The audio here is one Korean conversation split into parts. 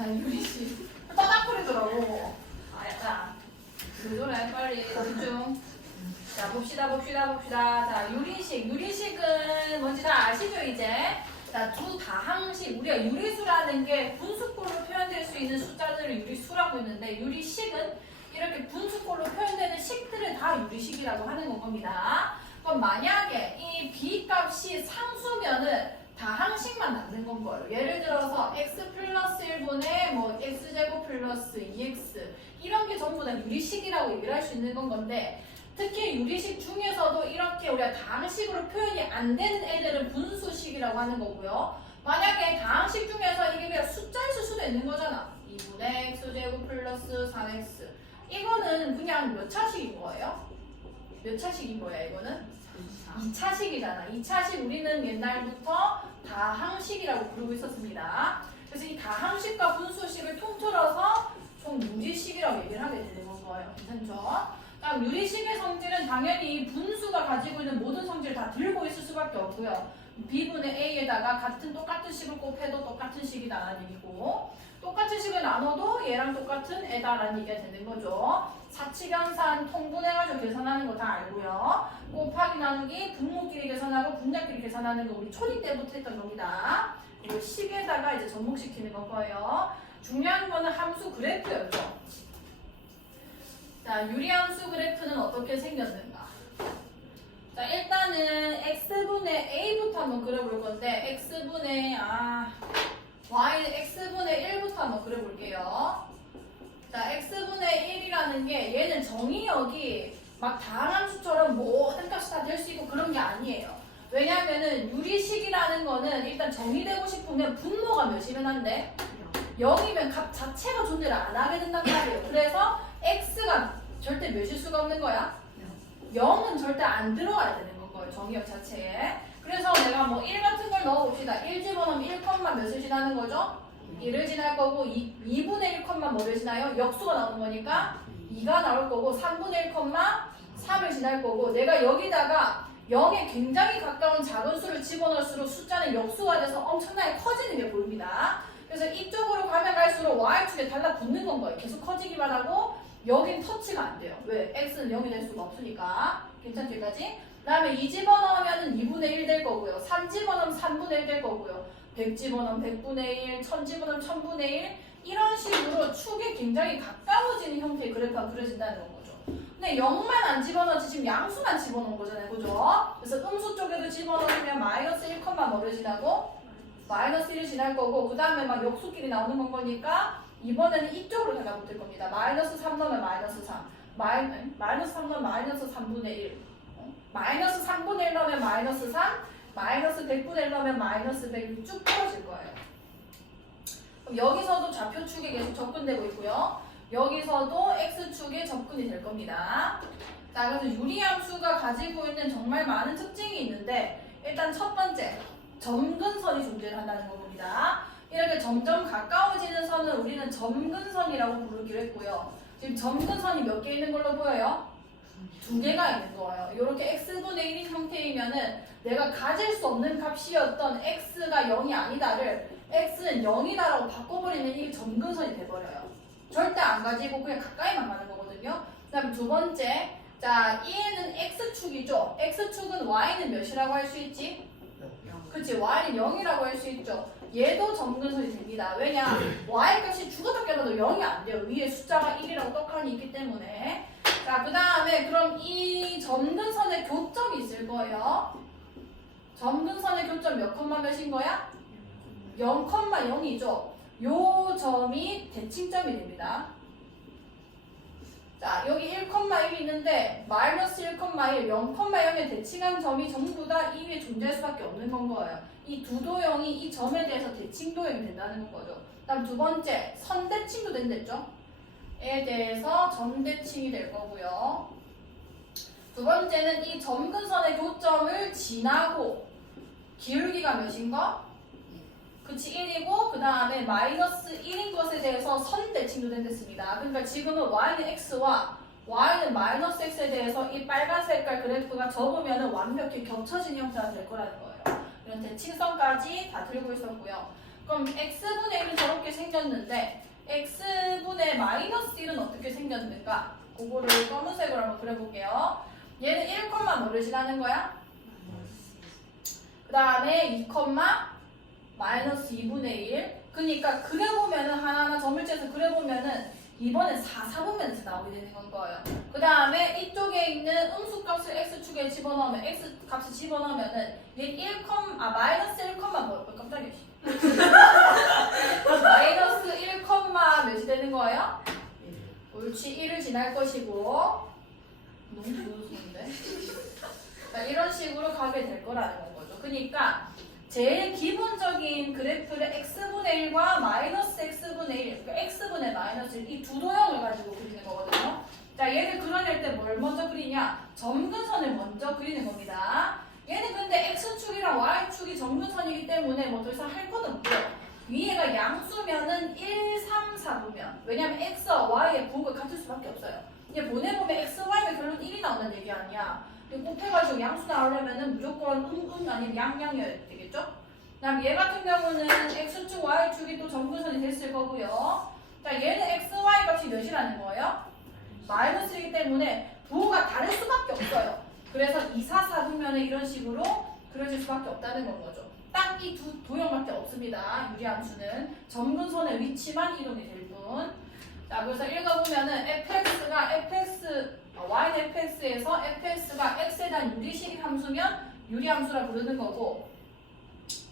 자, 유리씨. 떠닥거리더라고. 자, 왜 저래? 빨리 집중. 자, 봅시다. 자, 유리식은 뭔지 다 아시죠, 이제? 자, 두 다항식. 우리가 유리수라는 게 분수꼴로 표현될 수 있는 숫자들을 유리수라고 했는데, 유리식은 이렇게 분수꼴로 표현되는 식들을 다 유리식이라고 하는 겁니다. 그럼 만약에 이 B값이 상수면은 다항식만 남는 건 거예요. 예를 들어서 x 플러스 1분의 뭐 x제곱 플러스 2x 이런 게 전부 다 유리식이라고 얘기를 할 수 있는 건 건데, 특히 유리식 중에서도 이렇게 우리가 다항식으로 표현이 안 되는 애들은 분수식이라고 하는 거고요. 만약에 다항식 중에서 이게 그냥 숫자일 수도 있는 거잖아. 2분의 x제곱 플러스 3x 이거는 그냥 몇 차식인 거예요? 몇 차식인 거야 이거는? 2차식이잖아. 2차식 우리는 옛날부터 다항식이라고 부르고 있었습니다. 그래서 이 다항식과 분수식을 통틀어서 총 유리식이라고 얘기를 하게 되는 거예요. 괜찮죠? 그럼 유리식의 성질은 당연히 분수가 가지고 있는 모든 성질을 다 들고 있을 수밖에 없고요. B분의 A에다가 똑같은 식을 곱해도 똑같은 식이다라는 얘기고, 똑같은 식을 나눠도 얘랑 똑같은 애다라는 얘기가 되는 거죠. 사칙연산 통분해가지고 계산하는 거 다 알고요. 곱하기 나누기 분모끼리 계산하고 분자끼리 계산하는 거 우리 초딩 때부터 했던 겁니다. 그리고 식에다가 이제 접목시키는 거고요. 중요한 거는 함수 그래프였죠. 자, 유리함수 그래프는 어떻게 생겼는가? 자, 일단은 x분의 a부터 한번 그려볼 건데, x분의 1부터 한번 그려볼게요. 자, x분의 1이라는 게 얘는 정의역이 막 다항함수처럼 모든 값이 다 될 수 있고 그런 게 아니에요. 왜냐면은 유리식이라는 거는 일단 정의되고 싶으면 분모가 몇이면 안 돼? 0이면 값 자체가 존재를 안 하게 된단 말이에요. 그래서 x가 절대 몇일 수가 없는 거야? 0은 절대 안 들어가야 되는 거예요. 정의역 자체에. 그래서 내가 뭐 1 같은 걸 넣어봅시다. 1 집어넣으면 1, 몇을 지나는 거죠? 2를 지날 거고 2분의 1, 뭐를 지나요? 역수가 나오는 거니까 2가 나올 거고 3분의 1, 3을 지날 거고, 내가 여기다가 0에 굉장히 가까운 작은 수를 집어넣을수록 숫자는 역수가 돼서 엄청나게 커지는 게 보입니다. 그래서 이쪽으로 가면 갈수록 y축에 달라붙는 건 거예요. 계속 커지기만 하고 여긴 터치가 안 돼요. 왜? x는 0이 될 수가 없으니까. 괜찮죠, 여기까지? 그 다음에 2 집어넣으면 2분의 1 될 거고요. 3 집어넣으면 3분의 1 될 거고요. 100 집어넣으면 100분의 1, 1000 집어넣으면 1000분의 1 이런 식으로 축에 굉장히 가까워지는 형태의 그래프가 그려진다는 거죠. 근데 0만 안 집어넣지 지금 양수만 집어넣은 거잖아요. 그죠? 그래서 음수 쪽에도 집어넣으면 마이너스 1, 뭐를 지나고 마이너스 1을 지날 거고, 그 다음에 막 역수끼리 나오는 건 거니까 이번에는 이쪽으로 달라붙을 겁니다. 마이너스 3 넣으면 마이너스 3, 마이너스 3 넣으면 마이너스 3분의 1, 마이너스 3분의 1 넣으면 마이너스 3, 마이너스 100분의 1 넣으면 마이너스 100이 쭉 떨어질 거예요. 그럼 여기서도 좌표축에 계속 접근되고 있고요. 여기서도 x축에 접근이 될 겁니다. 자, 그래서 유리함수가 가지고 있는 정말 많은 특징이 있는데, 일단 첫 번째, 점근선이 존재를 한다는 겁니다. 이렇게 점점 가까워지는 선은 우리는 점근선이라고 부르기로 했고요. 지금 점근선이 몇 개 있는 걸로 보여요? 2개가 있는 거예요. 이렇게 x분의 1인 형태이면은 내가 가질 수 없는 값이었던 x가 0이 아니다를 x는 0이다라고 바꿔버리면 이게 점근선이 돼버려요. 절대 안 가지고 그냥 가까이만 가는 거거든요. 그 다음 두 번째, 자, 얘는 x축이죠. x축은 y는 몇이라고 할 수 있지? 그치, y는 0이라고 할 수 있죠. 얘도 점근선이 됩니다. 왜냐? y값이 죽어도 깨봐도 0이 안 돼요. 위에 숫자가 1이라고 떡하니 있기 때문에. 자, 그 다음에 그럼 이 점근선의 교점이 있을 거예요. 점근선의 교점 몇인 거야? 0,0이죠. 요 점이 대칭점이 됩니다. 자, 여기 1,1이 있는데 마이너스 1,1, 0,0에 대칭한 점이 전부 다 이 위에 존재할 수밖에 없는 건 거예요. 이 두 도형이 이 점에 대해서 대칭 도형이 된다는 거죠. 다음 두 번째, 선대칭도 된댔죠? 에 대해서 점대칭이 될 거고요. 두 번째는 이 점근선의 교점을 지나고 기울기가 몇인가? 그치, 1이고 그 다음에 마이너스 1인 것에 대해서 선대칭도 된댔습니다. 그러니까 지금은 y는 x와 y는 마이너스 x에 대해서 이 빨간 색깔 그래프가 접으면 완벽히 겹쳐진 형태가 될 거라는 거예요. 이런 대칭선까지 다 들고 있었고요. 그럼 x분의 1은 저렇게 생겼는데 x분의 마이너스 1은 어떻게 생겼는가? 그거를 검은색으로 한번 그려볼게요. 얘는 1, 뭐를 지나는 거야? 그 다음에 2, 마이너스 2분의 1. 그러니까 그려보면은 하나하나 점을 째서 그려보면은 이번엔 4분면에서 나오게 되는 거예요. 그 다음에 이쪽에 있는 음수값을 x축에 집어넣으면 x값을 집어넣으면은 얘 마이너스 1, 깜짝이야. 마이너스 1, 몇이 되는 거예요? 옳지, 1을 지날 것이고 너무 무서운데? 이런 식으로 가게 될 거라는 거죠. 그러니까 제일 기본적인 그래프를 x분의 1과 마이너스 x분의 1, 그러니까 x분의 마이너스 1, 이 두 도형을 가지고 그리는 거거든요. 자, 얘를 그려낼 때 뭘 먼저 그리냐? 점근선을 먼저 그리는 겁니다. 얘는 근데 x축이랑 y축이 점근선이기 때문에 뭐 더 이상 할 건 없고요. 위에가 양수면은 1, 3, 4부면 왜냐면 x와 y의 부호가 같을 수밖에 없어요. 이제 보내보면 x, y가 결론 1이 나온다는 얘기 아니야. 곱해가지고 양수 나오려면은 무조건 아니면 양양이어야 되겠죠? 그다음 얘 같은 경우는 x축, y축이 또 점근선이 됐을 거고요. 자, 얘는 x, y 값이 몇이라는 거예요? 마이너스이기 때문에 부호가 다를 수밖에 없어요. 그래서 2, 4, 4분면에 이런 식으로 그려질 수밖에 없다는 건 거죠. 딱 이 두 도형밖에 없습니다. 유리함수는 점근선의 위치만 이동이 될 뿐. 자, 그래서 읽어보면은 y는 fx에서 fx가 x에 대한 유리식 함수면 유리함수라 부르는 거고,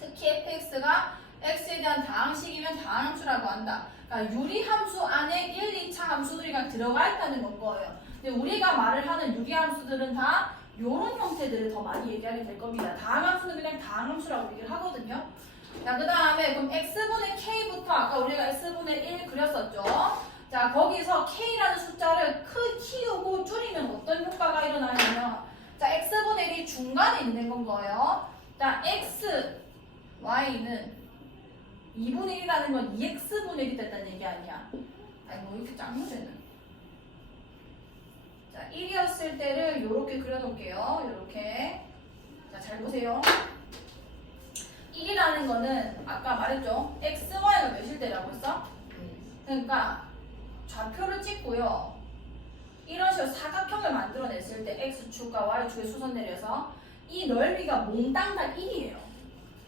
특히 fx가 x에 대한 다항식이면 다항함수라고 한다. 그러니까 유리함수 안에 1, 2차 함수들이 들어가 있다는 건 거예요. 근데 우리가 말을 하는 유리함수들은 다 이런 형태들을 더 많이 얘기하게 될 겁니다. 다항함수는 그냥 다항함수라고 얘기를 하거든요. 자, 그 다음에 그럼 x분의 k부터 아까 우리가 x분의 1 그렸었죠. 자, 거기서 k라는 숫자를 키우고 줄이면 어떤 효과가 일어나냐면, 자, x분의 1이 중간에 있는 건 거예요. 자, x, y는 2분의 1이라는 건 2x분의 1이 됐다는 얘기 아니야. 아니, 뭐 이렇게 짱무새는. 자, 1이었을 때를 이렇게 그려놓을게요. 이렇게. 자, 잘 보세요. 1이라는 거는 아까 말했죠. x, y가 몇일 때라고 했어? 그러니까 좌표를 찍고요. 이런 식으로 사각형을 만들어냈을 때 x축과 y축에 수선 내려서 이 넓이가 몽땅 다 1이에요.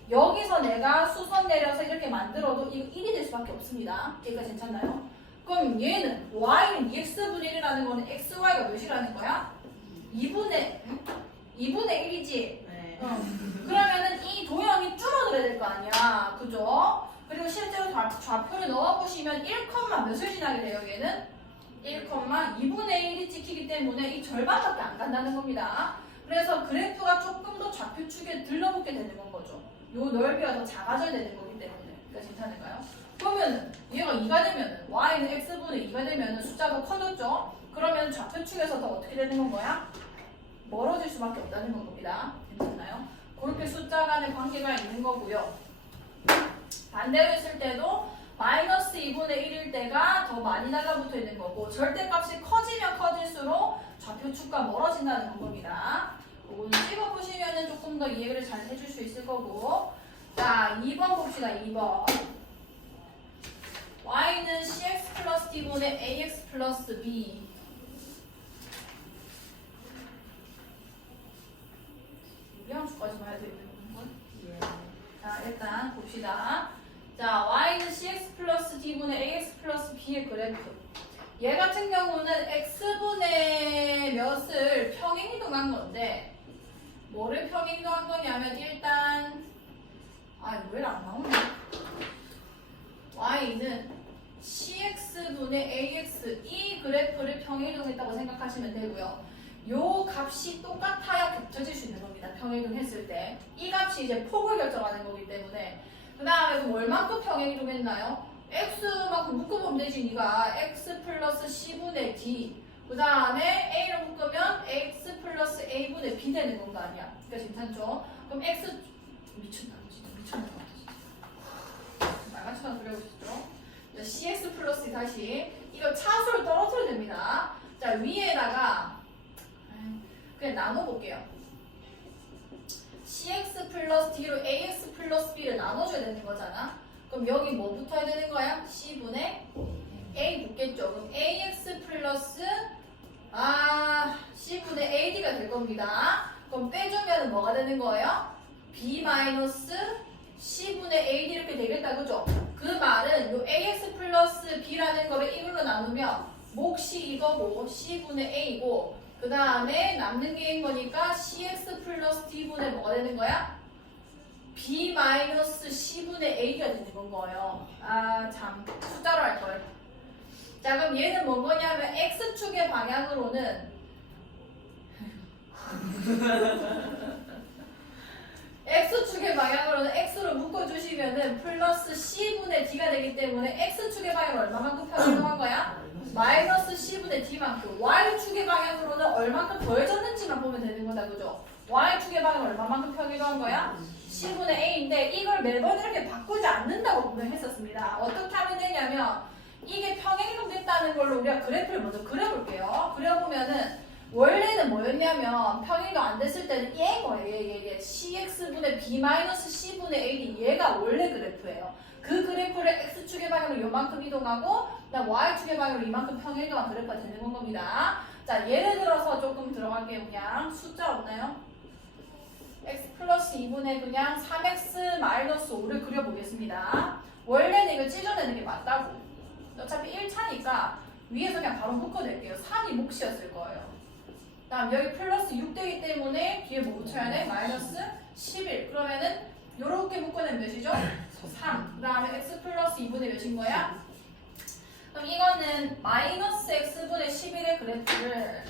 여기서 내가 수선 내려서 이렇게 만들어도 이거 1이 될 수밖에 없습니다. 여기까지 괜찮나요? 그럼 얘는 y는 2x분의 1이라는 거는 xy가 몇이라는 거야? 2분의 1이지? 네. 그러면은 이 도형이 줄어들어야 될 거 아니야. 그죠? 그리고 실제로 좌표를 넣어보시면 1, 몇을 지나게 돼요, 얘는? 1,2분의 1이 찍히기 때문에 이 절반밖에 안 간다는 겁니다. 그래서 그래프가 조금 더 좌표축에 들러붙게 되는 건 거죠. 요 넓이가 더 작아져야 되는 거기 때문에. 그러니까 괜찮을까요? 그러면 얘가 2가 되면은 y는 x분의 2가 되면은 숫자가 커졌죠? 그러면 좌표축에서 더 어떻게 되는 건 거야? 멀어질 수밖에 없다는 건 겁니다. 괜찮나요? 그렇게 숫자 간의 관계가 있는 거고요. 반대로 했을 때도 마이너스 2분의 1일 때가 더 많이 달라붙어 있는 거고, 절대값이 커지면 커질수록 좌표축과 멀어진다는 겁니다. 이거는 찍어보시면 조금 더 이해를 잘 해줄 수 있을 거고. 자, 2번 봅시다. 2번. y는 cx 플러스 d분의 ax 플러스 b. 유리함수까지 봐야 되는 건? 예. 자, 일단 봅시다. 자, y는 cx 플러스 d분의 ax 플러스 b의 그래프. 얘 같은 경우는 x분의 몇을 평행이동한 건데, 뭐를 평행이동한 거냐면 일단 왜 안 나오냐? y는 cx분의 ax 이 그래프를 평행이동했다고 생각하시면 되고요. 요 값이 똑같아야 겹쳐질 수 있는 겁니다. 평행이동했을 때. 이 값이 이제 폭을 결정하는 거기 때문에. 그 다음에 그럼 얼만큼 평행이동했나요? x만큼 묶어보면 되지. 니가 x 플러스 c분의 d. 그 다음에 a를 묶으면 x 플러스 a분의 b 되는 건 거 아니야. 그러니까 괜찮죠? 그럼 x 미쳤나? 진짜 미쳤나? 빨간색으로 그려보시죠. cx 플러스 다시 이거 차수를 떨어뜨려야 됩니다. 자, 위에다가 그냥 나눠볼게요. cx 플러스 d로 ax 플러스 b를 나눠줘야 되는 거잖아. 그럼 그럼 여기 뭐 붙어야 되는 거야? C분의 A 붙겠죠. 그럼 AX 플러스 C분의 AD가 될 겁니다. 그럼 빼주면 뭐가 되는 거예요? B 마이너스 C분의 AD 이렇게 되겠다. 그죠? 그 말은 요 AX 플러스 B라는 거를 이걸로 나누면 몫이 이거고 C분의 A고 그 다음에 남는 게 이거니까 CX 플러스 D분의 뭐가 되는 거야? B 마이너스 C분의 A가 되는 건 거예요. 참 숫자로 할 걸. 자 그럼 얘는 뭔 거냐면 X축의 방향으로는 X축의 방향으로는 X로 묶어주시면은 플러스 C분의 D가 되기 때문에 X축의 방향으로 얼마만큼 평행한 거야? 마이너스 C분의 D만큼. Y축의 방향으로는 얼마만큼 더해졌는지만 보면 되는 거다. 그죠? Y축의 방향으로 얼마만큼 평행한 거야? C분의 A인데 이걸 매번 이렇게 바꾸지 않는다고 분명했었습니다. 어떻게 하면 되냐면 이게 평행이동 됐다는 걸로 우리가 그래프를 먼저 그려볼게요. 그려보면은 원래는 뭐였냐면 평행이동 안 됐을 때는 얘인 거예요. 얘 CX분의 B 마이너스 C분의 AD 얘가 원래 그래프예요. 그 그래프를 X축의 방향으로 요만큼 이동하고 그다음 Y축의 방향으로 이만큼 평행이동한 그래프가 되는 건 겁니다. 자 예를 들어서 조금 들어갈게요. 그냥 숫자 없나요? X 플러스 2분의 그냥 3X 마이너스 5를 그려보겠습니다. 원래는 이거 찢어내는 게 맞다고. 어차피 1차니까 위에서 그냥 바로 묶어낼게요. 3이 몫이었을 거예요. 다음 여기 플러스 6 되기 때문에 뒤에 뭐 붙여야 돼? 마이너스 11. 그러면은 요렇게 묶어내면 몇이죠? 3. 그 다음에 x 플러스 2분의 몇인 거야? 그럼 이거는 마이너스 x분의 11의 그래프를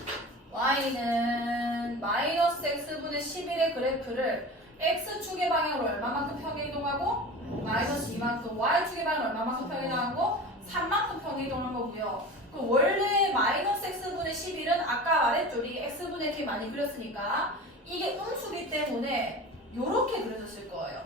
y는 마이너스 x분의 11의 그래프를 x축의 방향으로 얼마만큼 평행이동하고 마이너스 2만큼 y축의 방향으로 얼마만큼 평행이동하고 3만큼 평행이동한 거고요. 그 원래 마이너스 x분의 11은 아까 말했죠. 우리 x분의 t 많이 그렸으니까 이게 음수기 때문에 요렇게 그려졌을 거예요.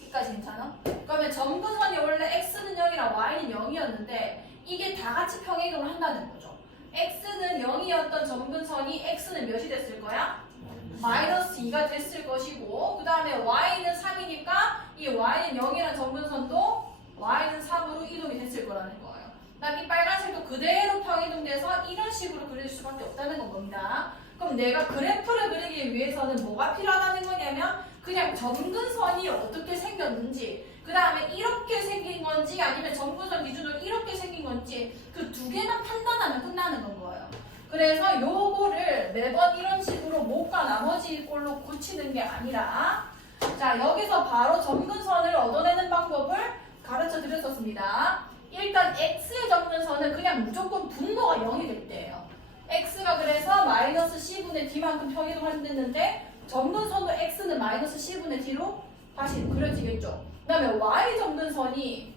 여기까지 괜찮아? 그러면 점근선이 원래 x는 0이라 y는 0이었는데 이게 다 같이 평행이동을 한다는 거죠. x는 0이었던 점근선이 x는 몇이 됐을 거야? 마이너스 2가 됐을 것이고 그 다음에 y는 3이니까 이 y는 0이라는 점근선도 y는 3으로 이동이 됐을 거라는 거예요. 그다음 이 빨간색도 그대로 평이동돼서 이런 식으로 그릴 수밖에 없다는 겁니다. 그럼 내가 그래프를 그리기 위해서는 뭐가 필요하다는 거냐면 그냥 점근선이 어떻게 생겼는지 그 다음에 이렇게 생긴 건지 아니면 점근선 기준으로 이렇게 생긴 건지 그 두 개만 판단하면 끝나는 건 거예요. 그래서 요거를 매번 이런 식으로 못과 나머지 꼴로 고치는 게 아니라 자 여기서 바로 점근선을 얻어내는 방법을 가르쳐 드렸었습니다. 일단 x의 점근선은 그냥 무조건 분모가 0이 될 때예요. x가 그래서 마이너스 c분의 d만큼 평이동했는데 점근선도 x는 마이너스 c분의 d로 다시 그려지겠죠. 그 다음에 y 점근선이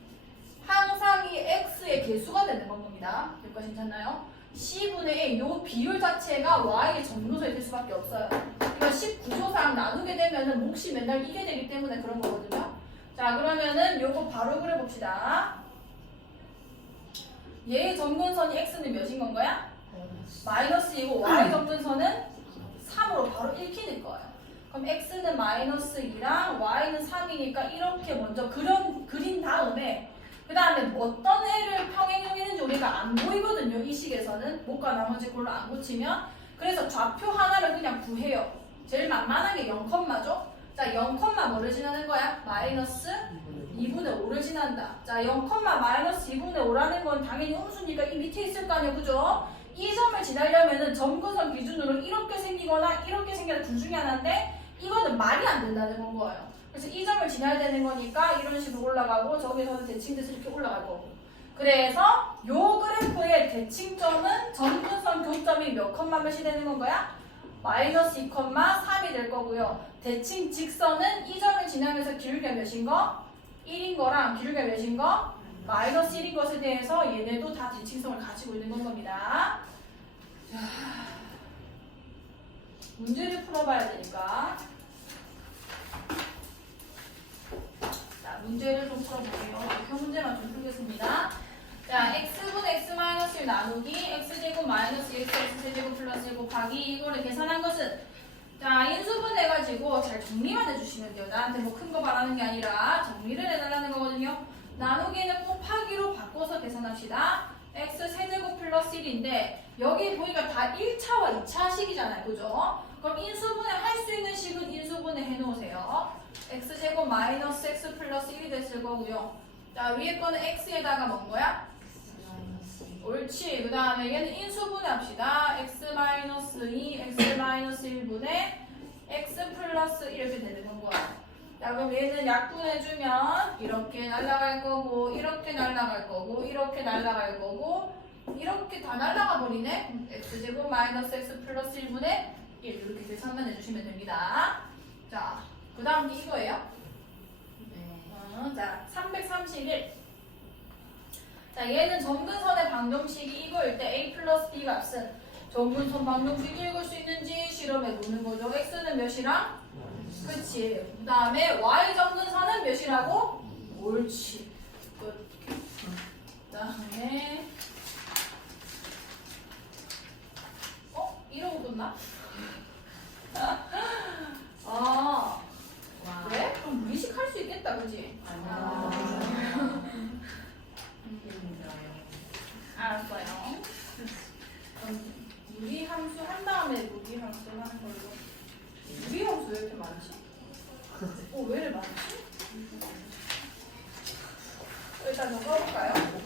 항상 이 x의 개수가 되는 겁니다. 여기까지 괜찮나요? c분의 a 요 비율 자체가 y의 점근선이 될 수밖에 없어요. 그러니까 19조상 나누게 되면은 몫이 맨날 이게 되기 때문에 그런 거거든요. 자 그러면은 요거 바로 그려봅시다. 얘의 점근선이 x는 몇인 건 거야? 마이너스이고 y 점근선은 3으로 바로 읽히는 거예요. 그럼 x는 마이너스 2랑 y는 3이니까 이렇게 먼저 그린 다음에 그 다음에 어떤 애를 평행형했는지 우리가 안 보이거든요. 이 식에서는 못과 나머지 꼴로 안 고치면 그래서 좌표 하나를 그냥 구해요. 제일 만만한 게 0죠. 자 0, 뭐를 지나는 거야? 마이너스 2분의 5를 지난다. 자 0, 마이너스 2분의 5라는 건 당연히 음수니까 이 밑에 있을 거 아니에요. 그죠? 이 점을 지나려면은 점근선 기준으로 이렇게 생기거나 이렇게 생기는 둘 중에 하나인데 이거는 말이 안 된다는 건 거예요. 그래서 이 점을 지나야 되는 거니까 이런 식으로 올라가고 저기서는 대칭돼서 이렇게 올라갈 거고. 그래서 요 그래프의 대칭점은 점근선 교점이 몇 몇이 되는 건 거야? 마이너스 2,3이 될 거고요. 대칭 직선은 이 점을 지나면서 기울기가 몇인 거? 1인 거랑 기울기가 몇인 거? 마이너스 1인 것에 대해서 얘네도 다 대칭성을 가지고 있는 건 겁니다. 자, 문제를 풀어봐야 되니까. 자, 문제를 좀 풀어볼게요. 그 문제만 좀 풀겠습니다. 자, x분의 x-1 나누기 x제곱 마이너스 xx제곱 플러스 1 곱하기 이거를 계산한 것은 자, 인수분 해가지고 잘 정리만 해주시면 돼요. 나한테 뭐 큰 거 바라는 게 아니라 정리를 해달라는 거거든요. 나누기는 곱하기로 바꿔서 계산합시다. x 세제곱 플러스 1인데 여기 보니까 다 1차와 2차식이잖아요. 그죠? 그럼 인수분해 할 수 있는 식은 인수분해 해놓으세요. x제곱 마이너스 x 플러스 1이 됐을 거고요. 자, 위에 거는 x에다가 뭔 거야? 옳지. 그 다음에 얘는 인수분해 합시다. x 마이너스 2, x 마이너스 1분의 x 플러스 1 이렇게 되는 거야. 자, 그럼 얘는 약분해주면 이렇게 날아갈 거고, 이렇게 날아갈 거고, 이렇게 날아갈 거고, 이렇게 다 날아가 버리네. x제곱 마이너스 x 플러스 1분의 1 이렇게 계산만 해주시면 됩니다. 자, 그 다음 게 이거예요. 자, 331. 자, 얘는 점근선의 방정식이 이거일 때 a 플러스 b 값은 점근선 방정식 읽을 수 있는지 실험해 보는 거죠. x는 몇이랑? 그치. 그 다음에 y 점근선은 몇이라고? 옳지. 끝. 그 다음에 이러고 끝나? 아, 그래? 그럼 미식할 수 있겠다, 그치? 알았어요. 그럼 무리함수 한 다음에 무리함수 하는 걸로. 무리함수 왜 이렇게 많지? 왜 이렇게 많지? 일단 좀 써볼까요?